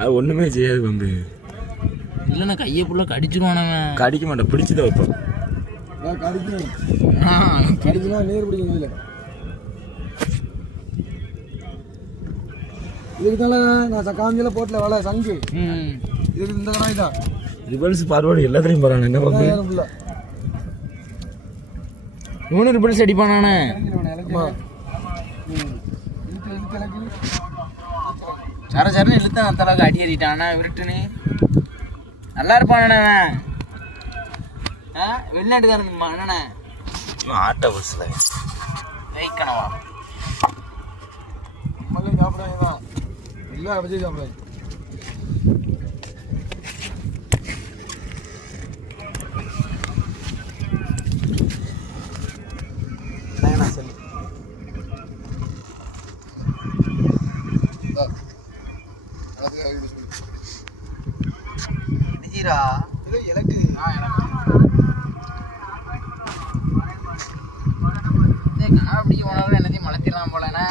அது ஒண்ணுமே செய்யாது பம்பு. இல்லைண்ணா கையை ஃபுல்லா கடிச்சிருவானவன். கடிக்க மாட்டேன், பிடிச்சதை வைப்போம். கடிச்சுனா நீர் பிடிக்கும் இல்லை. இதுக்கு தானே நான் காமிஞ்செல்லாம் போட்டல வேலை சங்கு. இதுக்கு இந்த கடாய் தான் ரிபல்ஸ் பார்வாடு எல்லாத்துலேயும் போகிறாங்க. என்ன பம்பு இவனு ரிபல்ஸ் அடிப்பானானே. சர சரன்னு இழுத்தான் அந்த அளவுக்கு அடி ஏறிட்டானா விருட்டுன்னு. நல்லா இருப்பானே வெளிநாட்டுக்காரன் என்னண்ணே ஆட்டோ பஸ்ஸில் வைக்கணவா மல்லிகை சாப்பிடாங்க இல்லை வச்சு சாப்பிடாங்க. சொல்லு எனக்கு என்னத்தையும் மலத்திடலாம் போலண்ணே.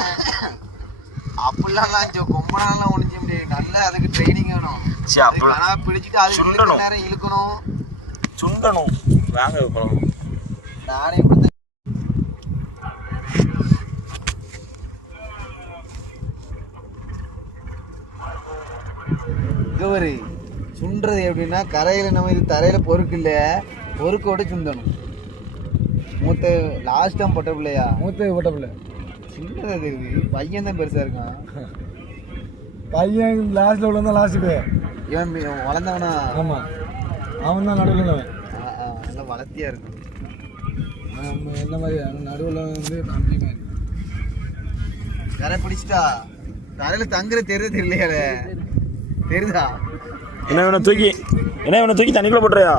அப்படிலாம் கொம்பனாலாம் ஒழிஞ்ச முடியாது. நல்ல அதுக்கு ட்ரைனிங் வேணும். பிடிச்சிட்டு அது நேரம் இழுக்கணும், சுண்டணும். வாங்க போகலாம். நானே கொடுத்து ஒரு சுண்டுறது எப்படின்னா கரையில் நம்ம இது தரையில் பொறுக்கு இல்லை, பொறுக்கோட சுண்டணும். மூத்த லாஸ்ட் டைம் பொட்ட பிள்ளையா? மூத்த பொட்ட பிள்ளை சின்னது இது. பையன் தான் பெருசாக இருக்கான். பையன் லாஸ்ட்டில் உள்ள தான் லாஸ்ட்டுக்கு இவன் வளர்ந்தவனா? ஆமாம், அவன் தான் நடுவில் இருந்தவன். நல்லா வளர்த்தியாக இருக்கும். என்ன மாதிரி நடுவில் வந்து தம்பி மாதிரி கரை பிடிச்சிட்டா. தரையில் தங்குற தெரியலையா? தெரியுதா? என்ன வேணும் தூக்கி தண்ணிக்குள்ள போட்டுறியா?